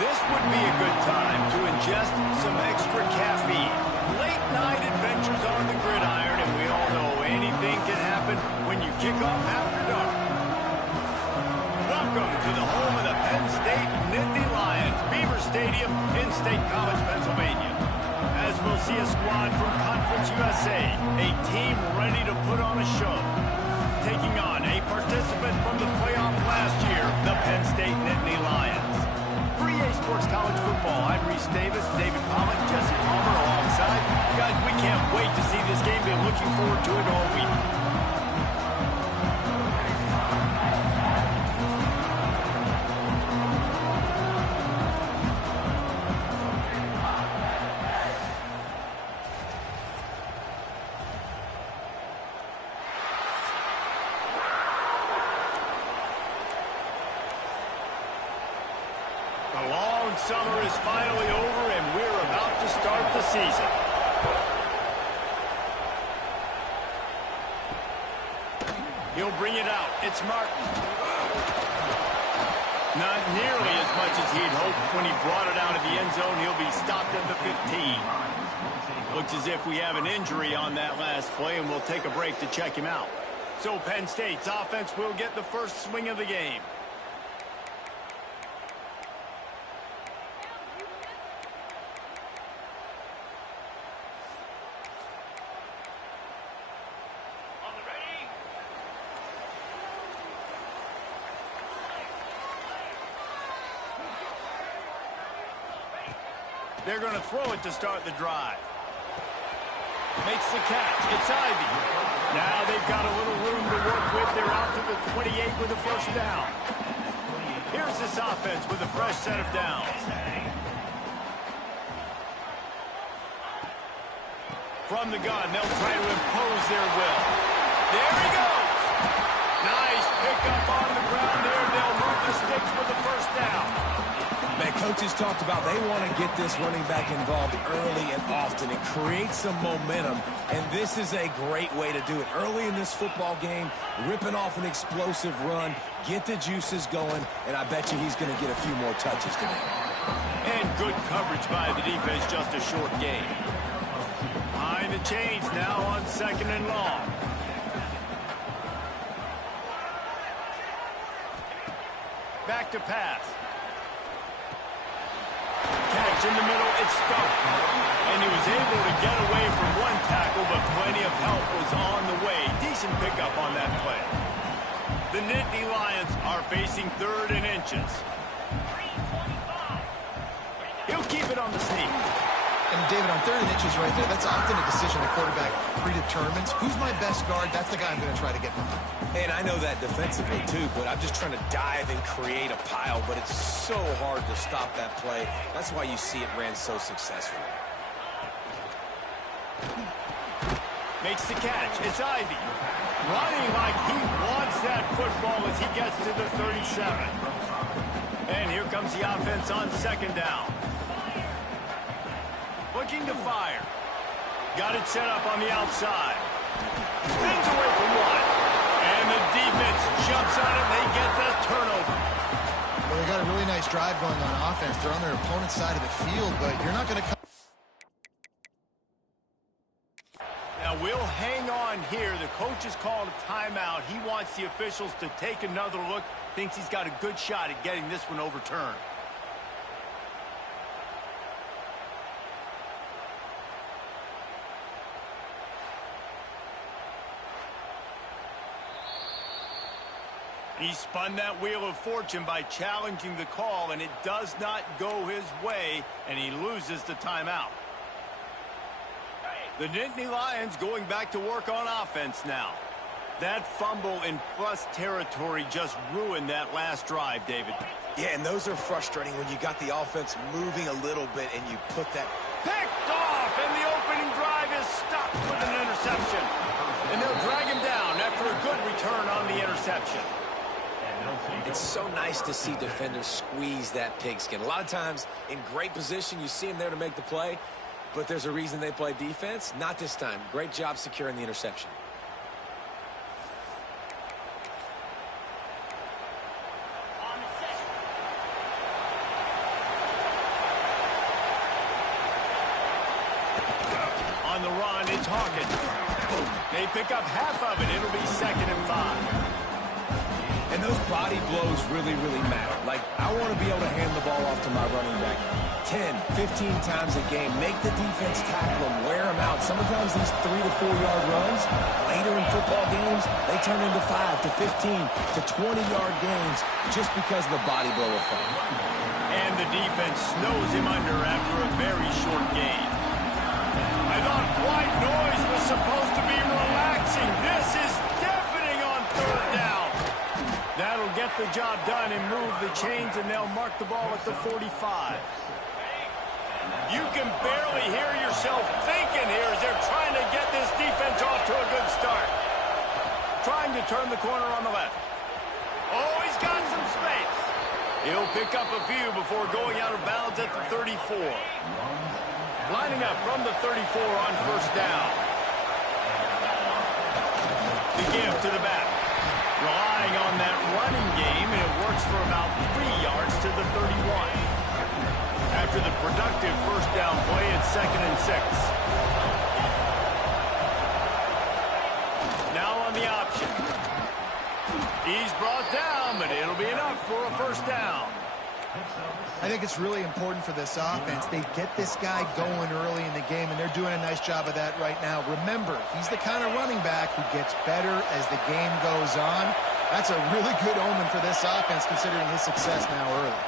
This would be a good time to ingest some extra caffeine. Late night adventures on the gridiron, and we all know anything can happen when you kick off after dark. Welcome to the home of the Penn State Nittany Lions, Beaver Stadium in State College, Pennsylvania. As we'll see a squad from Conference USA, a team ready to put on a show. Taking on a participant from the playoff last year, the Penn State Nittany Lions. For EA Sports College Football, I'm Reese Davis, David Pollock, Jesse Palmer alongside. Guys, we can't wait to see this game. Been looking forward to it all week. The long summer is finally over, and we're about to start the season. He'll bring it out. It's Martin. Not nearly as much as he'd hoped when he brought it out of the end zone. He'll be stopped at the 15. Looks as if we have an injury on that last play, and we'll take a break to check him out. So Penn State's offense will get the first swing of the game. They're going to throw it to start the drive. Makes the catch. It's Ivy. Now they've got a little room to work with. They're out to the 28 with a first down. Here's this offense with a fresh set of downs. From the gun, they'll try to impose their will. There he goes. Nice pickup on the ground there. They'll move the sticks with the first down. Man, coaches talked about they want to get this running back involved early and often and create some momentum, and this is a great way to do it. Early in this football game, ripping off an explosive run, get the juices going, and I bet you he's going to get a few more touches today. And good coverage by the defense, just a short gain. Behind the chains now on 2nd and long. Back to pass. Catch in the middle, it's stuck. And he was able to get away from one tackle, but plenty of help was on the way. Decent pickup on that play. The Nittany Lions are facing 3rd and inches. He'll keep it on the sneak. And David, on 3rd and inches right there, that's often a decision the quarterback predetermines. Who's my best guard? That's the guy I'm going to try to get behind. And I know that defensively, too, but I'm just trying to dive and create a pile, but it's so hard to stop that play. That's why you see it ran so successfully. Makes the catch. It's Ivy. Running like he wants that football as he gets to the 37. And here comes the offense on 2nd down. Looking to fire. Got it set up on the outside. Spins away from one. And the defense jumps on it. They get the turnover. Well, they got a really nice drive going on offense. They're on their opponent's side of the field, but you're not going to come. Now, we'll hang on here. The coach has called a timeout. He wants the officials to take another look. Thinks he's got a good shot at getting this one overturned. He spun that wheel of fortune by challenging the call, and it does not go his way, and he loses the timeout. The Nittany Lions going back to work on offense now. That fumble in plus territory just ruined that last drive, David. Yeah, and those are frustrating when you got the offense moving a little bit and you put that... Picked off, and the opening drive is stopped with an interception. And they'll drag him down after a good return on the interception. It's so nice to see defenders squeeze that pigskin. A lot of times, in great position, you see them there to make the play, but there's a reason they play defense. Not this time. Great job securing the interception. On the run, it's Hawkins. They pick up half of it. It'll be 2nd and 5. And those body blows really, really matter. Like, I want to be able to hand the ball off to my running back 10, 15 times a game. Make the defense tackle them, wear them out. Sometimes these 3 to 4 yard runs, later in football games, they turn into 5 to 15 to 20-yard gains just because of the body blow effect. And the defense snows him under after a very short game. I thought white noise was supposed to be relaxing. This is deafening on 3rd down. That'll get the job done and move the chains, and they'll mark the ball at the 45. You can barely hear yourself thinking here as they're trying to get this defense off to a good start. Trying to turn the corner on the left. Oh, he's got some space. He'll pick up a few before going out of bounds at the 34. Lining up from the 34 on 1st down. The give to the back. Relying on that running game, and it works for about 3 yards to the 31. After the productive 1st down play, it's 2nd and 6. Now on the option. He's brought down, but it'll be enough for a 1st down. I think it's really important for this offense. They get this guy going early in the game, and they're doing a nice job of that right now. Remember, he's the kind of running back who gets better as the game goes on. That's a really good omen for this offense, considering his success now early.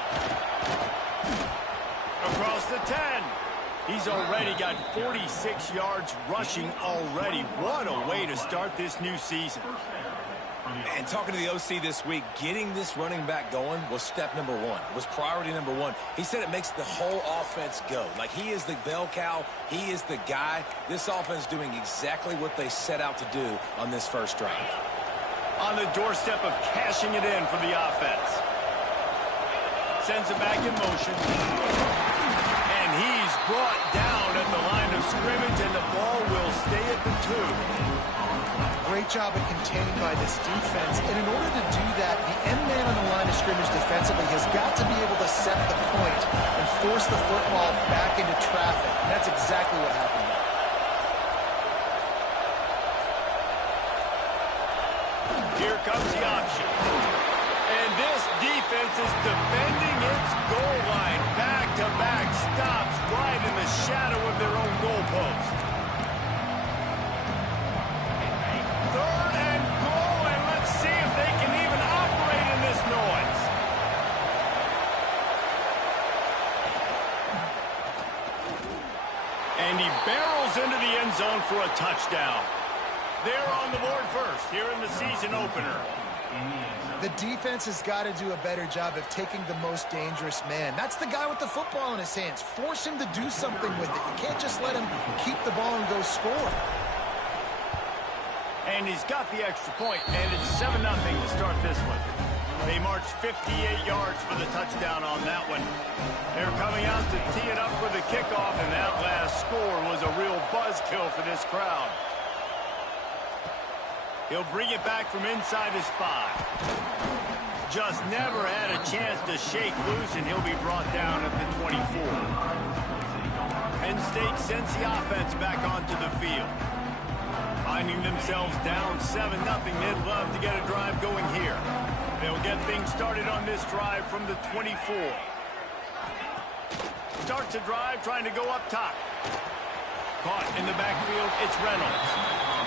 Across the 10. He's already got 46 yards rushing already. What a way to start this new season. And talking to the OC this week, getting this running back going was step number 1. It was priority number 1. He said it makes the whole offense go. Like, he is the bell cow. He is the guy. This offense doing exactly what they set out to do on this first drive. On the doorstep of cashing it in for the offense. Sends it back in motion. And he's brought down at the line of scrimmage, and the ball will stay at the 2. Great job of containing by this defense. And in order to do that, the end man on the line of scrimmage defensively has got to be able to set the point and force the football back into traffic. And that's exactly what happened there. Here comes the option. And this defense is defending its goal line. Back-to-back stops right in the shadow of their own goalpost. 3rd and goal, and let's see if they can even operate in this noise. And he barrels into the end zone for a touchdown. They're on the board first here in the season opener. The defense has got to do a better job of taking the most dangerous man. That's the guy with the football in his hands. Force him to do something with it. You can't just let him keep the ball and go score. And he's got the extra point, and it's 7-0 to start this one. They marched 58 yards for the touchdown on that one. They're coming out to tee it up for the kickoff, and that last score was a real buzzkill for this crowd. He'll bring it back from inside his 5. Just never had a chance to shake loose, and he'll be brought down at the 24. Penn State sends the offense back onto the field. Finding themselves down 7-0, they'd love to get a drive going here. They'll get things started on this drive from the 24. Starts a drive trying to go up top. Caught in the backfield, it's Reynolds.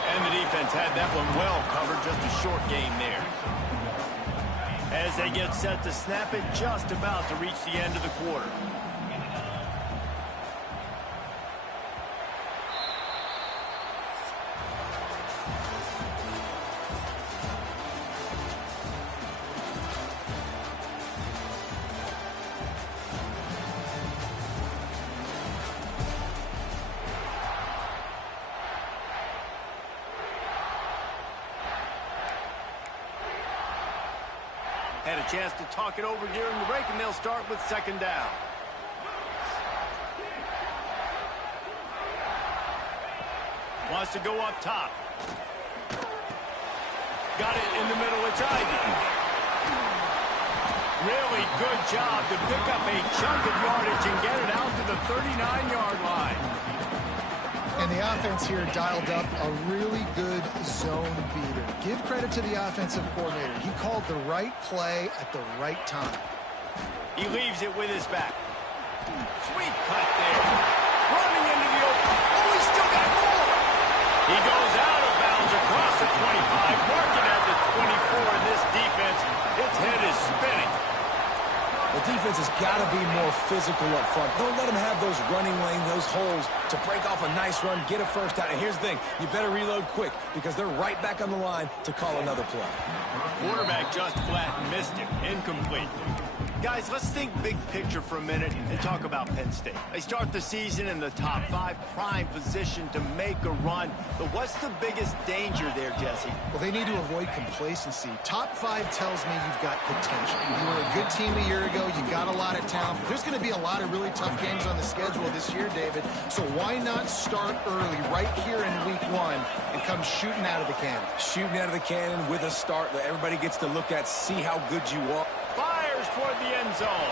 And the defense had that one well covered, just a short gain there. As they get set to snap it, just about to reach the end of the quarter. Had a chance to talk it over during the break, and they'll start with 2nd down. Wants to go up top. Got it in the middle. It's Ivy. Really good job to pick up a chunk of yardage and get it out to the 39-yard line. And the offense here dialed up a really good zone beater. Give credit to the offensive coordinator. He called the right play at the right time. He leaves it with his back. Sweet cut there. Running into the open. Oh, he's still got more. He goes out of bounds across the 25, marking at the 24 in this defense. Its head is spinning. The defense has got to be more physical up front. Don't let them have those running lanes, those holes to break off a nice run, get a first down. And here's the thing, you better reload quick because they're right back on the line to call another play. Quarterback just flat missed it. Incomplete. Guys, let's think big picture for a minute and talk about Penn State. They start the season in the top 5, prime position to make a run. But what's the biggest danger there, Jesse? Well, they need to avoid complacency. Top 5 tells me you've got potential. You were a good team a year ago. You've got a lot of talent. There's going to be a lot of really tough games on the schedule this year, David. So why not start early right here in week 1 and come shooting out of the cannon? Shooting out of the cannon with a start that everybody gets to look at, see how good you are. Fires toward the end zone.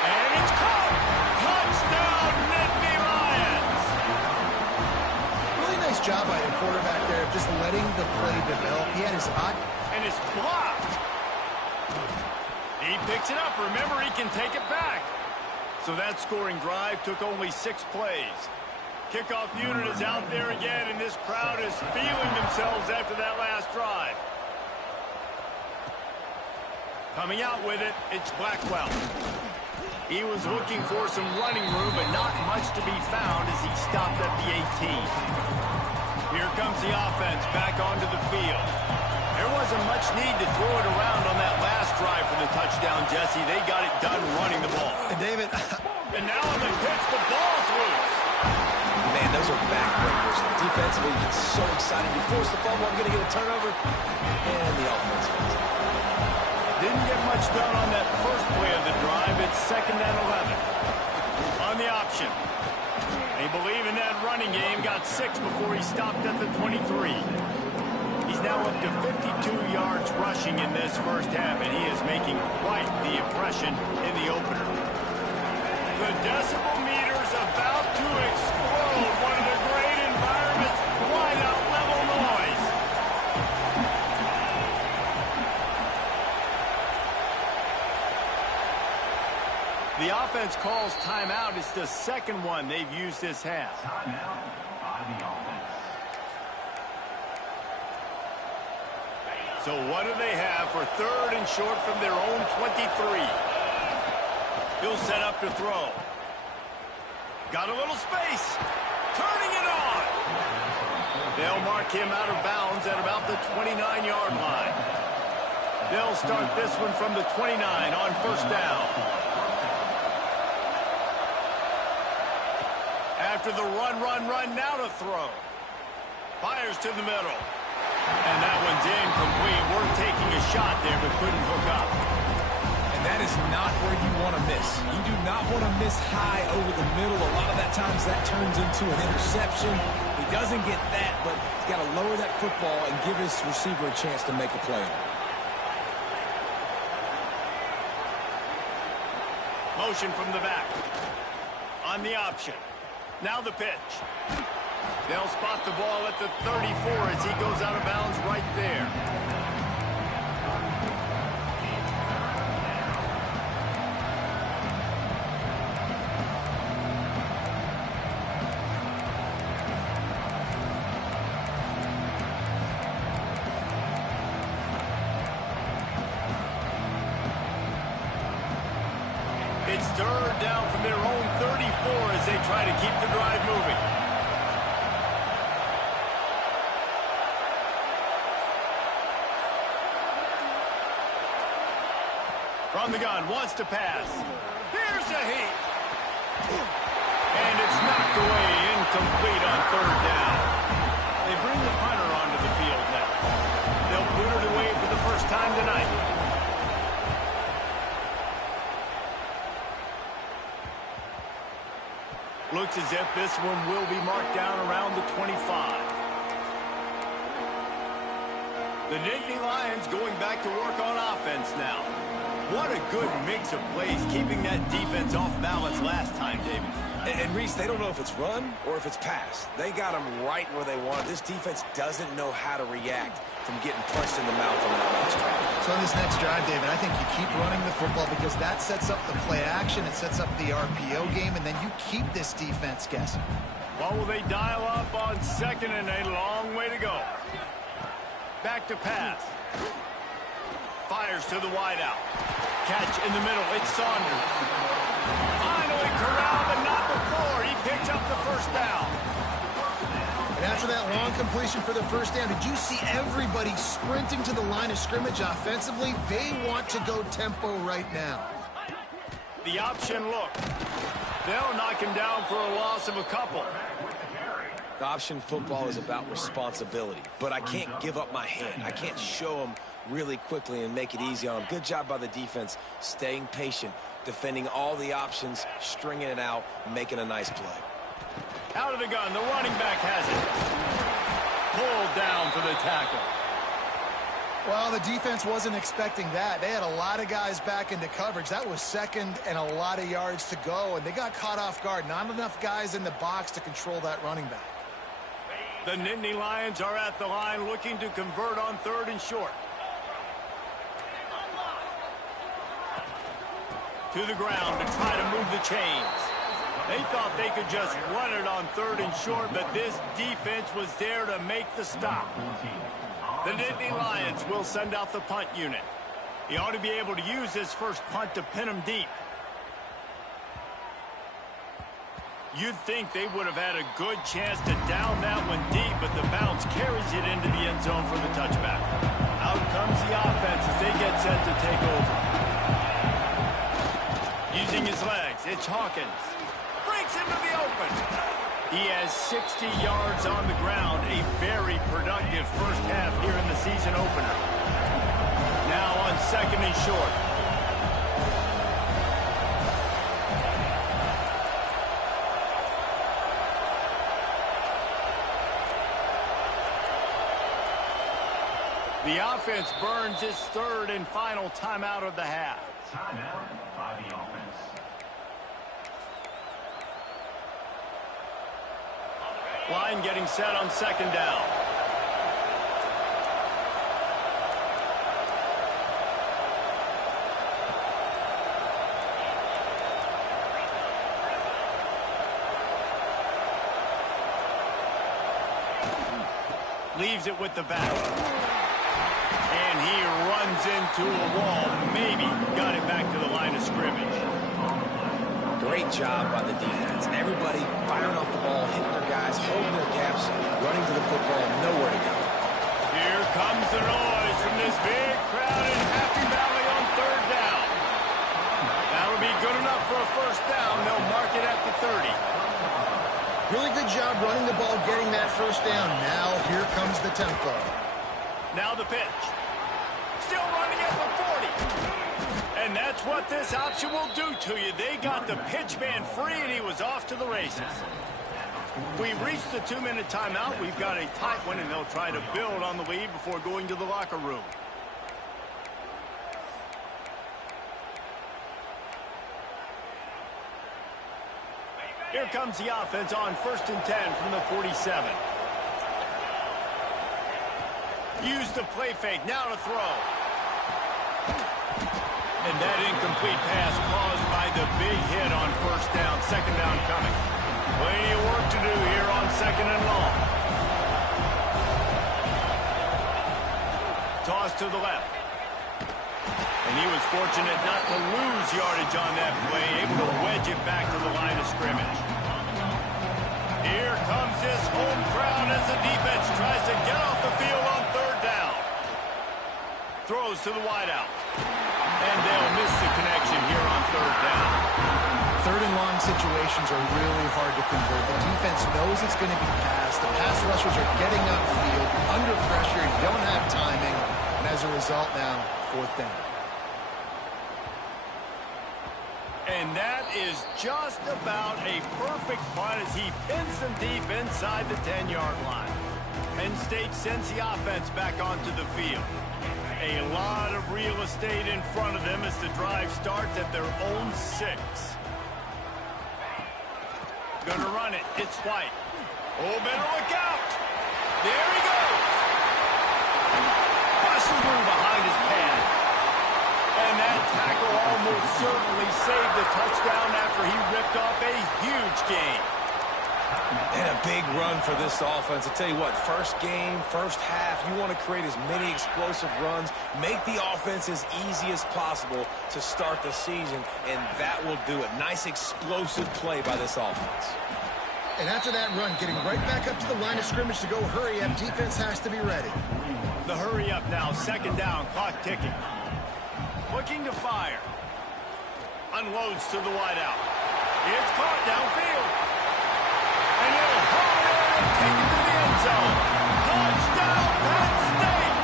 And it's caught. Touchdown, Nittany Lions. Really nice job by the quarterback there, just letting the play develop. He had his eye. And it's blocked. He picks it up. Remember, he can take it back. So that scoring drive took only 6 plays. Kickoff unit is out there again, and this crowd is feeling themselves after that last drive. Coming out with it, it's Blackwell. He was looking for some running room, but not much to be found as he stopped at the 18. Here comes the offense back onto the field. There wasn't much need to throw it around on that last drive for the touchdown, Jesse. They got it done running the ball. And David. And now on the pitch, the ball's loose. Man, those are backbreakers. Defensively, it's so exciting. You force the fumble, I'm going to get a turnover, and the offense falls out. Didn't get much done on that first play of the drive. It's 2nd and 11. On the option. They believe in that running game. Got 6 before he stopped at the 23. He's now up to 52 yards rushing in this first half, and he is making quite the impression in the opener. The decibel meter's about to explode. One of the great environments. Why not level noise? The offense calls timeout. It's the 2nd one they've used this half. Timeout by the offense. So what do they have for 3rd and short from their own 23? He'll set up to throw. Got a little space. Turning it on. They'll mark him out of bounds at about the 29-yard line. They'll start this one from the 29 on 1st down. After the run, now to throw. Fires to the middle. And that one's incomplete. We're taking a shot there, but couldn't hook up. And that is not where you want to miss. You do not want to miss high over the middle. A lot of that times that turns into an interception. He doesn't get that, but he's got to lower that football and give his receiver a chance to make a play. Motion from the back. On the option. Now the pitch. They'll spot the ball at the 34 as he goes out of bounds right there. It's 3rd down from their own 34 as they try to keep the drive moving. From the gun, wants to pass. Here's a heat. And it's knocked away, incomplete on 3rd down. They bring the punter onto the field now. They'll put it away for the first time tonight. Looks as if this one will be marked down around the 25. The Nittany Lions going back to work on offense now. What a good mix of plays, keeping that defense off balance last time, David. And Reese, they don't know if it's run or if it's pass. They got them right where they want. This defense doesn't know how to react from getting punched in the mouth on that last drive. So on this next drive, David, I think you keep running the football because that sets up the play action. It sets up the RPO game, and then you keep this defense guessing. Well, will they dial up on second and a long way to go? Back to pass. Fires to the wideout. Catch in the middle. It's Saunders. Finally corralled, but not before. He picked up the first down. And after that long completion for the first down, did you see everybody sprinting to the line of scrimmage offensively? They want to go tempo right now. The option look. They'll knock him down for a loss of a couple. The option football is about responsibility, but I can't give up my hand. I can't show them really quickly and make it easy on them. Good job by the defense, staying patient, defending all the options, stringing it out, making a nice play. Out of the gun, the running back has it. Pulled down for the tackle. Well, the defense wasn't expecting that. They had a lot of guys back into coverage. That was second and a lot of yards to go, and they got caught off guard. Not enough guys in the box to control that running back. The Nittany Lions are at the line looking to convert on third and short. To the ground to try to move the chains. They thought they could just run it on third and short, but this defense was there to make the stop. The Nittany Lions will send out the punt unit. He ought to be able to use this first punt to pin him deep. You'd think they would have had a good chance to down that one deep, but the bounce carries it into the end zone for the touchback. Out comes the offense as they get set to take over. Using his legs, it's Hawkins. Breaks into the open. He has 60 yards on the ground, a very productive first half here in the season opener. Now on second and short. The offense burns its third and final timeout of the half. Timeout by the offense. Line getting set on second down. Leaves it with the back. And he runs into a wall. Maybe got it back to the line of scrimmage. Great job by the defense. Everybody firing off the ball, hitting their guys, holding their gaps, running to the football, nowhere to go. Here comes the noise from this big crowd in Happy Valley on third down. That'll be good enough for a first down. They'll mark it at the 30. Really good job running the ball, getting that first down. Now here comes the tempo. Now the pitch. Still running at the 40. And that's what this option will do to you. They got the pitch man free, and he was off to the races. We've reached the 2-minute timeout. We've got a tight one, and they'll try to build on the lead before going to the locker room. Here comes the offense on 1st and 10 from the 47. Use the play fake. Now to throw. And that incomplete pass caused by the big hit on first down. Second down coming. Plenty of work to do here on second and long. Toss to the left. And he was fortunate not to lose yardage on that play, able to wedge it back to the line of scrimmage. Here comes this home crowd as the defense tries to get off the field on third down. Throws to the wideout. And they'll miss the connection here on third down. Third and long situations are really hard to convert. The defense knows it's going to be passed. The pass rushers are getting upfield. Under pressure, you don't have timing. And as a result now, fourth down. And that is just about a perfect punt as he pins them deep inside the 10-yard line. Penn State sends the offense back onto the field. A lot of real estate in front of them as the drive starts at their own 6. Gonna run it. It's White. Oh, better look out. There he goes. Busts through behind his pad. And that tackle almost certainly saved the touchdown after he ripped off a huge gain. And a big run for this offense. I tell you what, first game, first half, you want to create as many explosive runs, make the offense as easy as possible to start the season, and that will do it. Nice explosive play by this offense. And after that run, getting right back up to the line of scrimmage to go hurry up, defense has to be ready. The hurry up now, second down, clock ticking. Looking to fire. Unloads to the wideout. It's caught downfield. And he'll hold it and take it to the end zone. Touchdown, Penn State!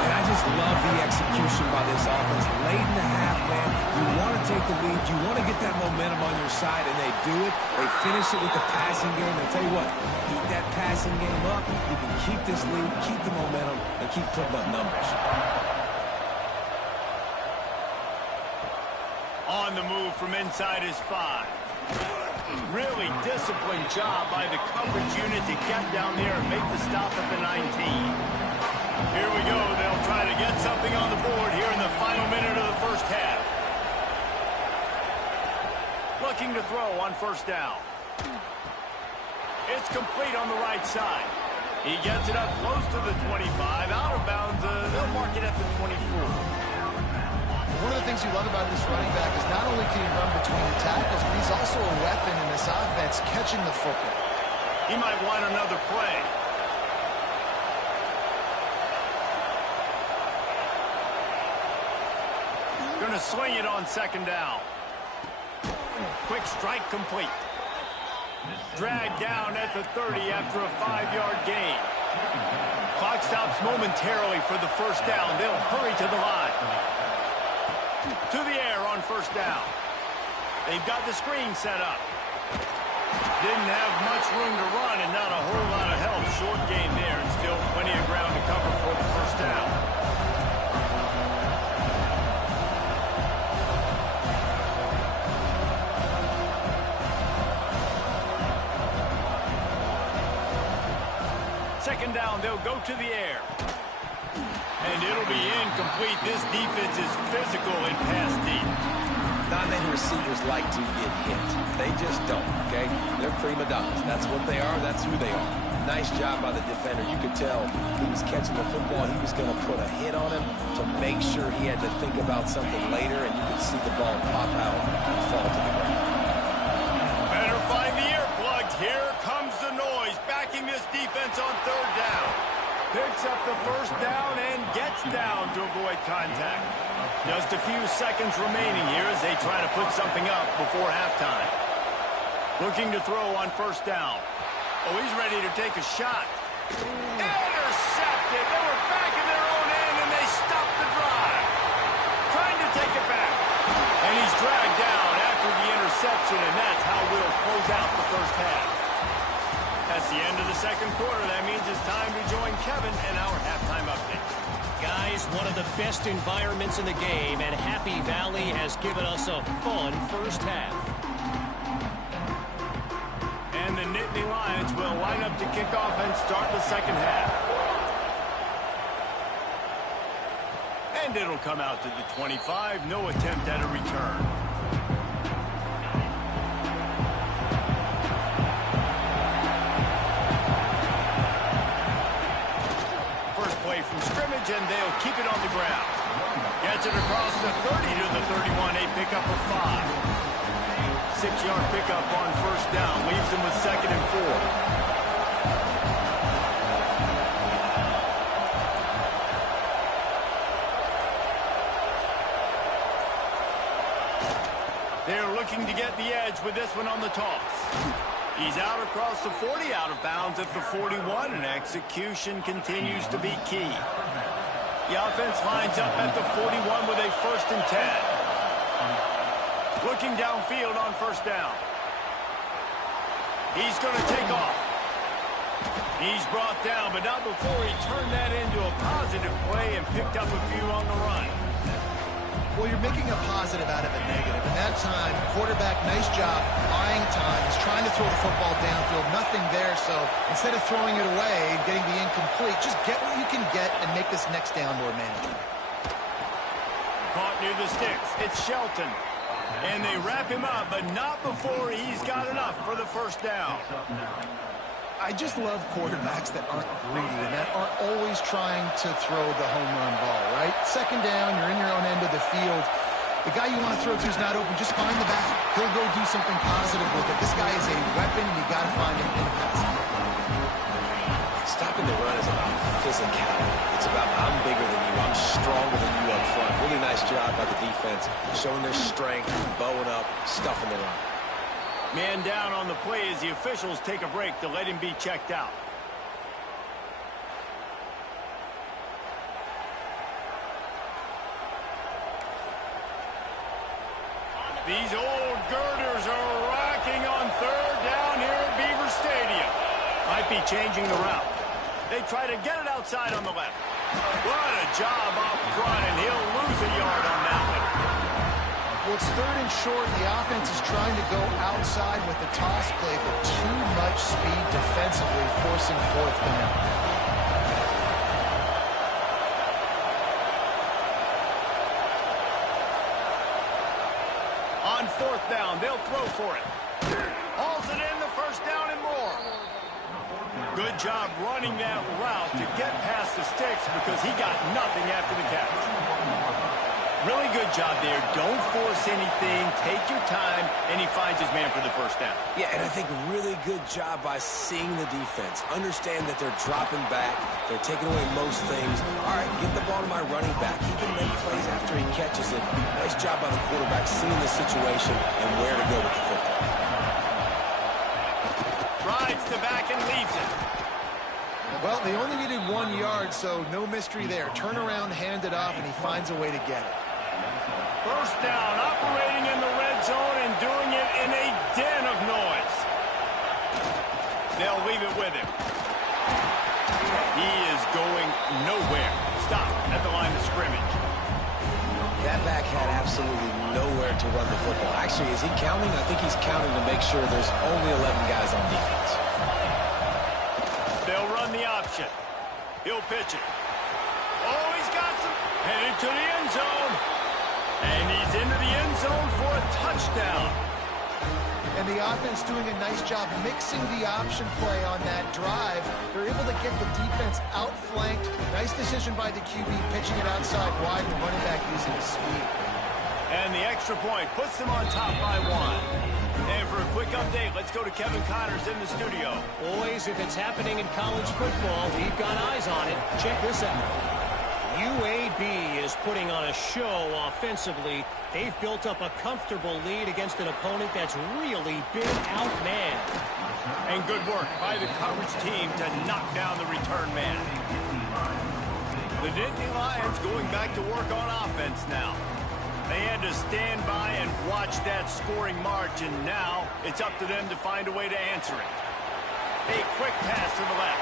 And I just love the execution by this offense. Late in the half, man, you want to take the lead. You want to get that momentum on your side, and they do it. They finish it with the passing game. And tell you what, keep that passing game up. You can keep this lead, keep the momentum, and keep putting up numbers. On the move from inside his 5. Really disciplined job by the coverage unit to get down there and make the stop at the 19. Here we go. They'll try to get something on the board here in the final minute of the first half. Looking to throw on first down. It's complete on the right side. He gets it up close to the 25. Out of bounds. They'll mark it at the 24. One of the things you love about this running back is not only can he run between the tackles, but he's also a weapon in this offense, catching the football. He might want another play. Gonna swing it on second down. Quick strike complete. Dragged down at the 30 after a 5-yard gain. Clock stops momentarily for the first down. They'll hurry to the line. To the air on first down. They've got the screen set up. Didn't have much room to run and not a whole lot of help. Short gain there and still plenty of ground to cover for the first down. Second down, they'll go to the air. And it'll be incomplete. This defense is physical and pass deep. Not many receivers like to get hit. They just don't, okay? They're prima donnas. That's what they are. That's who they are. Nice job by the defender. You could tell he was catching the football. He was going to put a hit on him to make sure he had to think about something later, and you could see the ball pop out and fall to the ground. Better find the earplugs. Here comes the noise, backing this defense on third down. Picks up the first down and gets down to avoid contact. Just a few seconds remaining here as they try to put something up before halftime. Looking to throw on first down. Oh, he's ready to take a shot. Intercepted. They were back in their own end and they stopped the drive. Trying to take it back. And he's dragged down after the interception, and that's how we'll close out the first half. That's the end of the second quarter. That means it's time to join Kevin and our halftime update. Guys, one of the best environments in the game, and Happy Valley has given us a fun first half. And the Nittany Lions will line up to kick off and start the second half. And it'll come out to the 25. No attempt at a return. From scrimmage, and they'll keep it on the ground. Gets it across the 30 to the 31, a pickup of 5. 6-yard pickup on first down, leaves them with second and 4. They're looking to get the edge with this one on the toss. He's out across the 40, out of bounds at the 41, and execution continues to be key. The offense lines up at the 41 with a 1st and 10. Looking downfield on first down. He's going to take off. He's brought down, but not before he turned that into a positive play and picked up a few on the run. Well, you're making a positive out of a negative. And that time, quarterback, nice job, buying time. He's trying to throw the football downfield. Nothing there, so instead of throwing it away and getting the incomplete, just get what you can get and make this next down more manageable. Caught near the sticks. It's Shelton. And they wrap him up, but not before he's got enough for the first down. I just love quarterbacks that aren't greedy and that aren't always trying to throw the home run ball, right? Second down, you're in your own end of the field. The guy you want to throw to is not open. Just find the back. He'll go do something positive with it. This guy is a weapon, and you got to find him in the pass. Stopping the run is about physicality. It's about I'm bigger than you. I'm stronger than you up front. Really nice job by the defense, showing their strength, bowing up, stuffing the run. Man down on the play as the officials take a break to let him be checked out. These old girders are rocking on third down here at Beaver Stadium. Might be changing the route. They try to get it outside on the left. What a job up front, and he'll lose a yard on that one. Well, it's third and short. The offense is trying to go outside with the toss play, but too much speed defensively, forcing fourth down. On fourth down, they'll throw for it. Hauls it in, the first down and more. Good job running that route to get past the sticks because he got nothing after the catch. Really good job there. Don't force anything. Take your time, and he finds his man for the first down. Yeah, and I think really good job by seeing the defense. Understand that they're dropping back. They're taking away most things. All right, get the ball to my running back. He can make plays after he catches it. Nice job by the quarterback seeing the situation and where to go with the football. Rides the back and leaves it. Well, they only needed 1 yard, so no mystery there. Turn around, hand it off, and he finds a way to get it. First down, operating in the red zone and doing it in a den of noise. They'll leave it with him. He is going nowhere. Stop at the line of scrimmage. That back had absolutely nowhere to run the football. Actually, is he counting? I think he's counting to make sure there's only 11 guys on defense. They'll run the option. He'll pitch it. Oh, he's got some. Headed to the end zone. And he's into the end zone for a touchdown. And the offense doing a nice job mixing the option play on that drive. They're able to get the defense outflanked. Nice decision by the QB, pitching it outside wide and running back using his speed. And the extra point puts them on top by 1. And for a quick update, let's go to Kevin Connors in the studio. Boys, if it's happening in college football, we've got eyes on it. Check this out. UAB is putting on a show offensively. They've built up a comfortable lead against an opponent that's really been outmanned. And good work by the coverage team to knock down the return man. The Nittany Lions going back to work on offense now. They had to stand by and watch that scoring march, and now it's up to them to find a way to answer it. A quick pass to the left.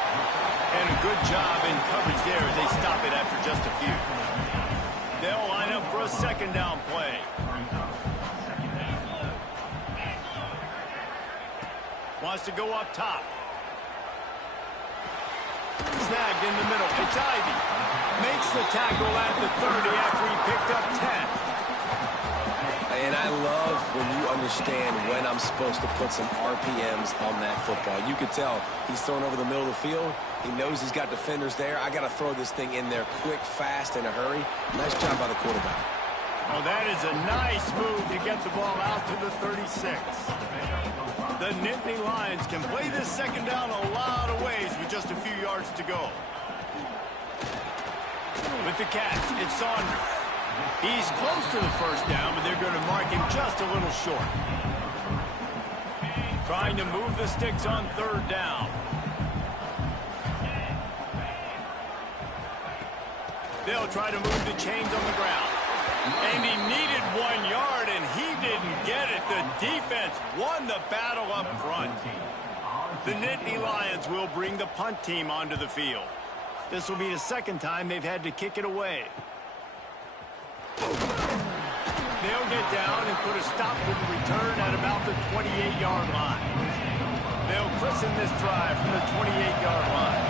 And a good job in coverage there as they stop it after just a few. They'll line up for a second down play. Wants to go up top. Snagged in the middle. It's Ivy. Makes the tackle at the 30 after he picked up 10. And I love when you understand when I'm supposed to put some RPMs on that football. You could tell he's throwing over the middle of the field. He knows he's got defenders there. I got to throw this thing in there quick, fast, in a hurry. Nice job by the quarterback. Oh, that is a nice move to get the ball out to the 36. The Nittany Lions can play this second down a lot of ways with just a few yards to go. With the catch, it's Saunders. He's close to the first down, but they're going to mark him just a little short. Trying to move the sticks on third down. They'll try to move the chains on the ground. And he needed 1 yard, and he didn't get it. The defense won the battle up front. The Nittany Lions will bring the punt team onto the field. This will be the second time they've had to kick it away. They'll get down and put a stop to the return at about the 28-yard line. They'll christen this drive from the 28-yard line.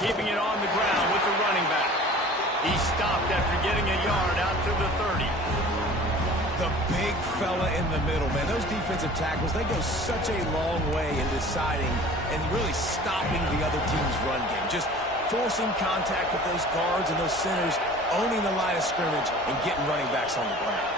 Keeping it on the ground with the running back. He stopped after getting a yard out to the 30. The big fella in the middle, man. Those defensive tackles, they go such a long way in deciding and really stopping the other team's run game. Just forcing contact with those guards and those centers, owning the line of scrimmage, and getting running backs on the ground.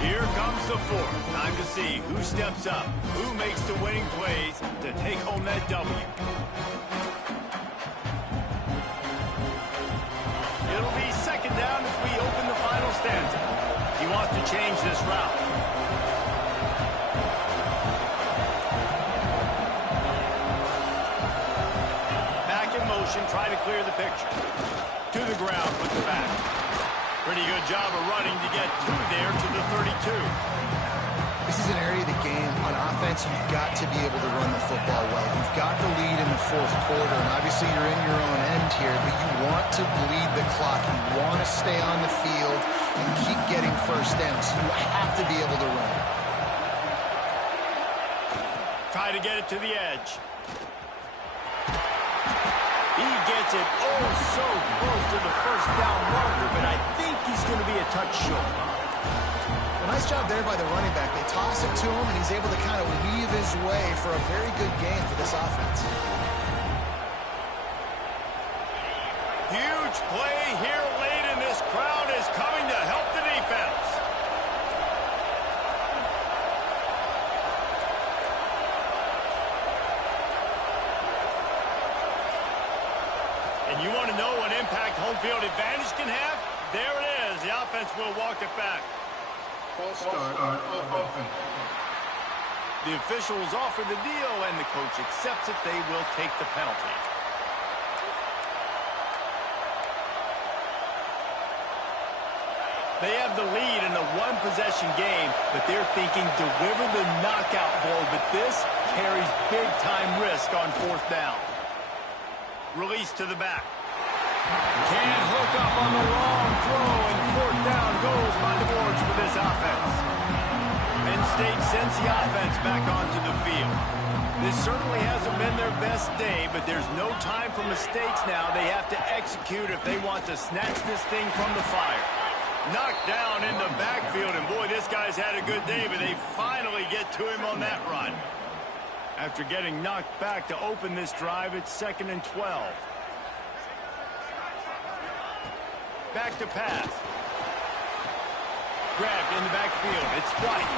Here comes the fourth. Time to see who steps up, who makes the winning plays to take home that W. It'll be second down as we open the final stanza. He wants to change this route. Back in motion, try to clear the picture. To the ground with the back. Pretty good job of running to get two there to the 32. This is an area of the game. On offense, you've got to be able to run the football well. You've got the lead in the fourth quarter, and obviously you're in your own end here, but you want to bleed the clock. You want to stay on the field and keep getting first downs. So you have to be able to run. Try to get it to the edge. He gets it oh so close to the first down marker, but I think he's going to be a touch short. Well, nice job there by the running back. They toss it to him, and he's able to kind of weave his way for a very good game for this offense. Huge play here late, and this crowd is coming to help the defense. And you want to know what impact home field advantage can have? There it is. The offense will walk it back. False start on offense. The officials offer the deal, and the coach accepts it. They will take the penalty. They have the lead in a one-possession game, but they're thinking deliver the knockout blow, but this carries big-time risk on fourth down. Release to the back. Can't hook up on the long throw, and fourth down goes by the boards for this offense. Penn State sends the offense back onto the field. This certainly hasn't been their best day, but there's no time for mistakes now. They have to execute if they want to snatch this thing from the fire. Knocked down in the backfield, and boy, this guy's had a good day, but they finally get to him on that run. After getting knocked back to open this drive, it's 2nd and 12. Back to pass. Grabbed in the backfield. It's White.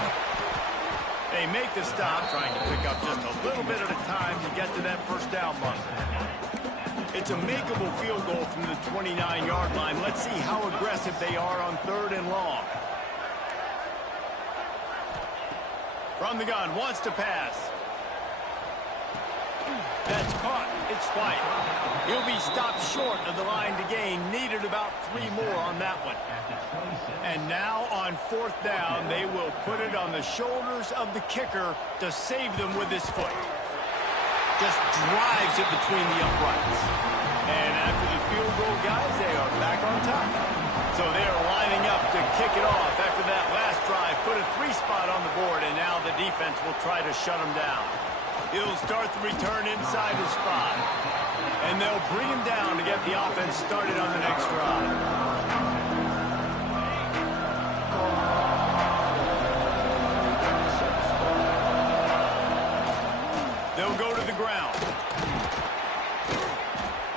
They make the stop, trying to pick up just a little bit at a time to get to that first down marker. It's a makeable field goal from the 29-yard line. Let's see how aggressive they are on 3rd and long. From the gun, wants to pass. That's caught. It's White. He'll be stopped short of the line to gain. Needed about 3 more on that one. And now on 4th down, they will put it on the shoulders of the kicker to save them with his foot. Just drives it between the uprights. And after the field goal, guys, they are back on top. So they are lining up to kick it off after that last drive. Put a 3-spot on the board, and now the defense will try to shut them down. He'll start the return inside his 5. And they'll bring him down to get the offense started on the next drive. They'll go to the ground.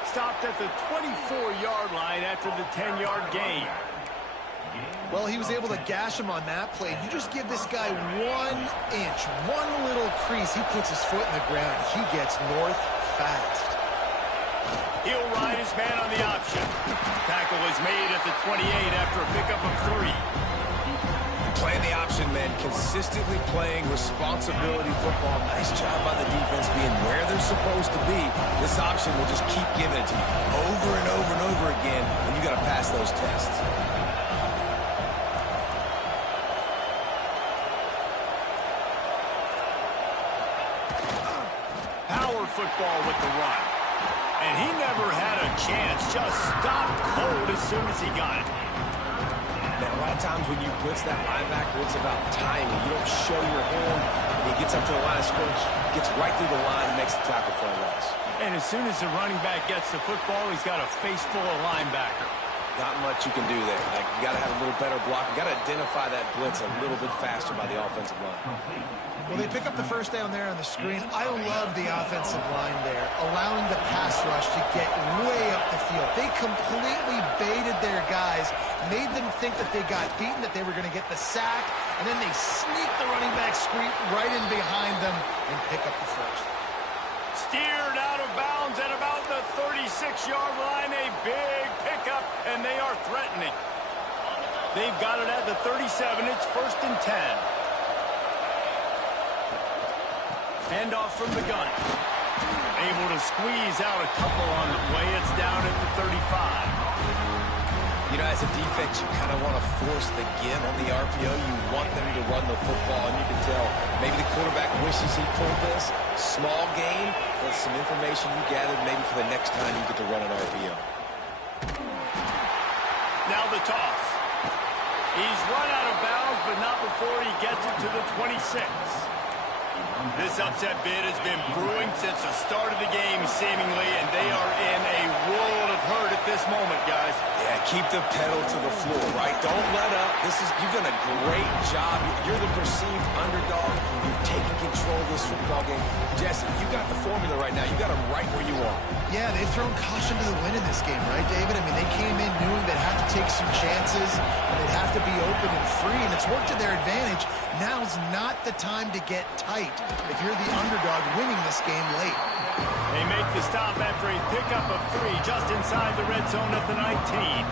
Stopped at the 24-yard line after the 10-yard gain. Well, he was able to gash him on that play. You just give this guy 1 inch, one little crease. He puts his foot in the ground. He gets north fast. He'll ride his man on the option. Tackle is made at the 28 after a pickup of 3. Playing the option, man. Consistently playing responsibility football. Nice job by the defense being where they're supposed to be. This option will just keep giving it to you over and over and over again, and you got to pass those tests. Power football with the run. And he never had a chance. Just stopped cold as soon as he got it. Now, a lot of times when you blitz that linebacker, it's about timing. You don't show your hand, and he gets up to the line of scrimmage, gets right through the line, and makes the tackle for a loss. And as soon as the running back gets the football, he's got a face full of linebacker. Not much you can do there. Like, you got to have a little better block. You got to identify that blitz a little bit faster by the offensive line. Well, they pick up the first down there on the screen. I love the offensive line there, allowing the pass rush to get way up the field. They completely baited their guys, made them think that they got beaten, that they were going to get the sack, and then they sneak the running back screen right in behind them and pick up the first. Steered out of bounds at about the 36-yard line. A big pickup, and they are threatening. They've got it at the 37. It's 1st and 10. Handoff from the gun. Able to squeeze out a couple on the way. It's down at the 35. You know, as a defense, you kind of want to force the give on the RPO. You want them to run the football, and you can tell maybe the quarterback wishes he pulled this. Small gain, but some information you gathered maybe for the next time you get to run an RPO. Now the toss. He's run out of bounds, but not before he gets it to the 26. This upset bid has been brewing since the start of the game, seemingly, and they are in a world of hurt at this moment, guys. Yeah, keep the pedal to the floor, right? Don't let up. You've done a great job. You're the perceived underdog. You've taken control of this football game. Jesse, you got the formula right now. You got them right where you are. Yeah, they've thrown caution to the wind in this game, right, David? I mean, they came in knowing they'd have to take some chances, and they'd have to be open and free, and it's worked to their advantage. Now's not the time to get tight if you're the underdog winning this game late. They make the stop after a pickup of 3 just inside the red zone at the 19.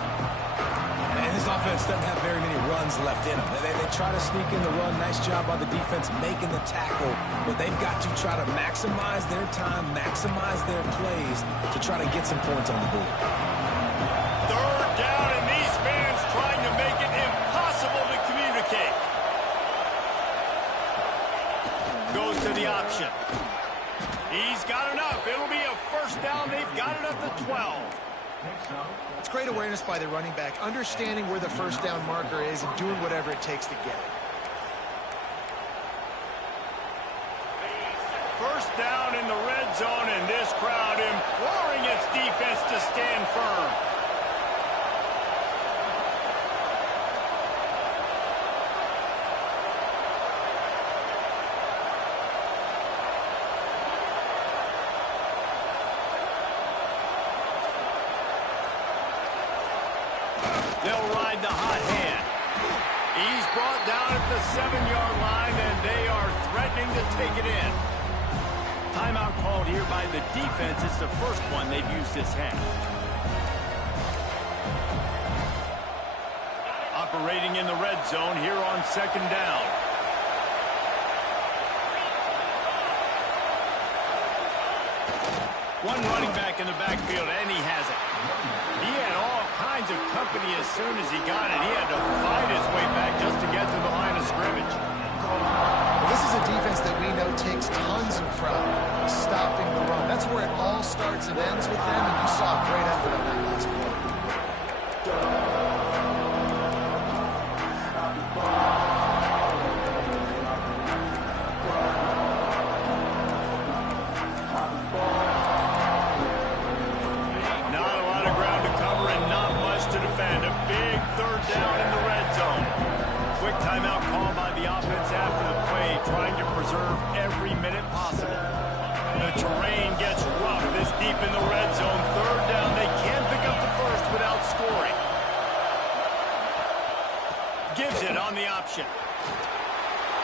And this offense doesn't have very many runs left in them. They try to sneak in the run. Nice job by the defense making the tackle. But they've got to try to maximize their time, maximize their plays to try to get some points on the board. 3rd down, and these fans trying to make it impossible to communicate. Goes to the option. He's got enough. It'll be a 1st down. They've got it at the 12. It's great awareness by the running back, understanding where the 1st down marker is and doing whatever it takes to get it. 1st down in the red zone, and this crowd imploring its defense to stand firm. They'll ride the hot hand. He's brought down at the 7-yard line, and they are threatening to take it in. Timeout called here by the defense. It's the first one they've used this half. Operating in the red zone here on 2nd down. One running back in the backfield, and he has it. He had all kinds of company as soon as he got it. He had to fight his way back just to get to the line of scrimmage. Well, this is a defense that we know takes tons of pride stopping the run. That's where it all starts and ends with them, and you saw a great effort on that last play. Timeout call by the offense after the play, trying to preserve every minute possible. The terrain gets rough this deep in the red zone. 3rd down, they can't pick up the first without scoring. Gives it on the option.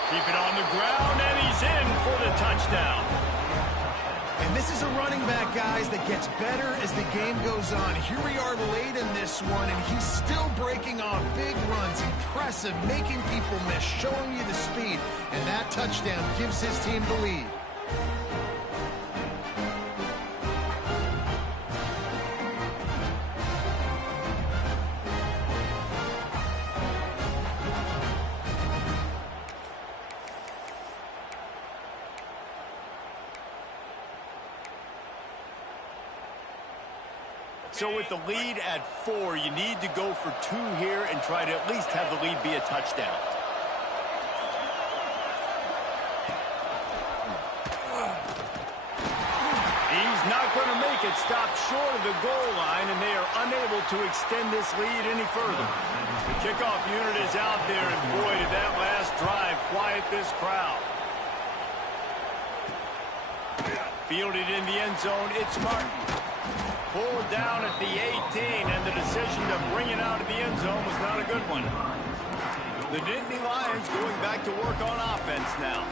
Keep it on the ground, and he's in for the touchdown. And this is a running back, guys, that gets better as the game goes on. Here we are late in this one, and he's still breaking off big runs. Impressive, making people miss, showing you the speed. And that touchdown gives his team the lead. So with the lead at 4, you need to go for 2 here and try to at least have the lead be a touchdown. He's not going to make it. Stop short of the goal line, and they are unable to extend this lead any further. The kickoff unit is out there, and boy, did that last drive quiet this crowd. Fielded in the end zone, it's Martin. Pulled down at the 18, and the decision to bring it out of the end zone was not a good one. The Nittany Lions going back to work on offense now.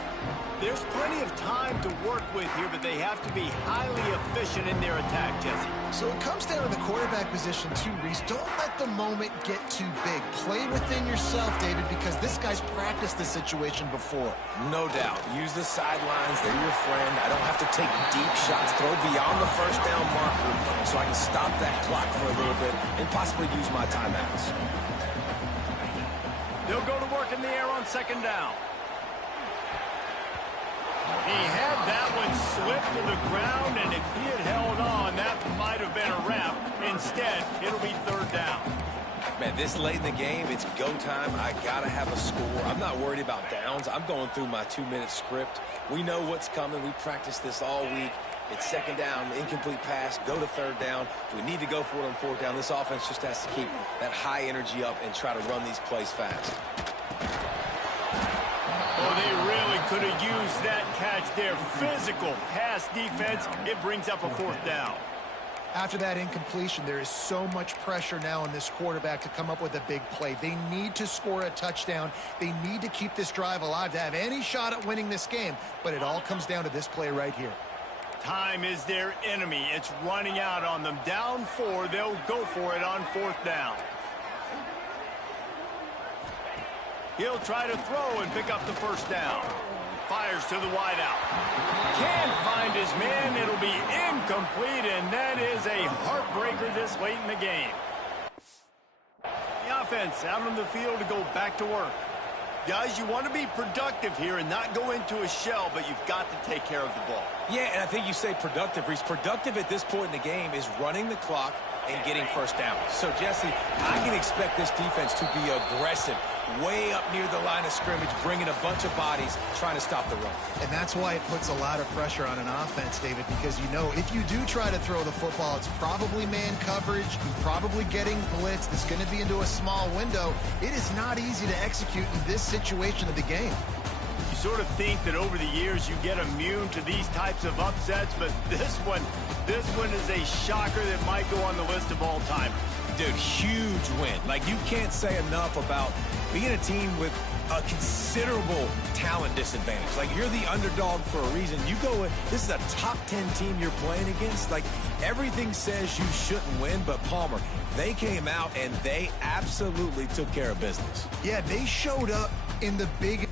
There's plenty of time to work with here, but they have to be highly efficient in their attack, Jesse. So it comes down to the quarterback position too, Reese. Don't let the moment get too big. Play within yourself, David, because this guy's practiced this situation before. No doubt. Use the sidelines. They're your friend. I don't have to take deep shots, throw beyond the first down marker, so I can stop that clock for a little bit and possibly use my timeouts. They'll go to work in the air on second down. He had that one slip to the ground, and if he had held on, that might have been a wrap. Instead, it'll be third down. Man, this late in the game, it's go time. I got to have a score. I'm not worried about downs. I'm going through my 2-minute script. We know what's coming. We practiced this all week. It's second down, incomplete pass, go to third down. If we need to go for it on fourth down, this offense just has to keep that high energy up and try to run these plays fast. Oh, they really could have used that catch there. Physical pass defense. It brings up a fourth down. After that incompletion, there is so much pressure now on this quarterback to come up with a big play. They need to score a touchdown. They need to keep this drive alive to have any shot at winning this game. But it all comes down to this play right here. Time is their enemy. It's running out on them. Down 4, they'll go for it on fourth down. He'll try to throw and pick up the first down. Fires to the wideout. Can't find his man. It'll be incomplete, and that is a heartbreaker this late in the game. The offense out on the field to go back to work. Guys, you want to be productive here and not go into a shell, but you've got to take care of the ball. Yeah, and I think you say productive, Reese. Productive at this point in the game is running the clock and getting first down. So, Jesse, I can expect this defense to be aggressive, way up near the line of scrimmage, bringing a bunch of bodies, trying to stop the run. And that's why it puts a lot of pressure on an offense, David, because you know if you do try to throw the football, it's probably man coverage, you're probably getting blitz, that's going to be into a small window. It is not easy to execute in this situation of the game. You sort of think that over the years you get immune to these types of upsets, but this one is a shocker that might go on the list of all-timers. Dude, huge win. Like, you can't say enough about being a team with a considerable talent disadvantage. Like, you're the underdog for a reason. You go with, this is a top 10 team you're playing against. Like, everything says you shouldn't win, but Palmer, they came out and they absolutely took care of business. Yeah, they showed up in the big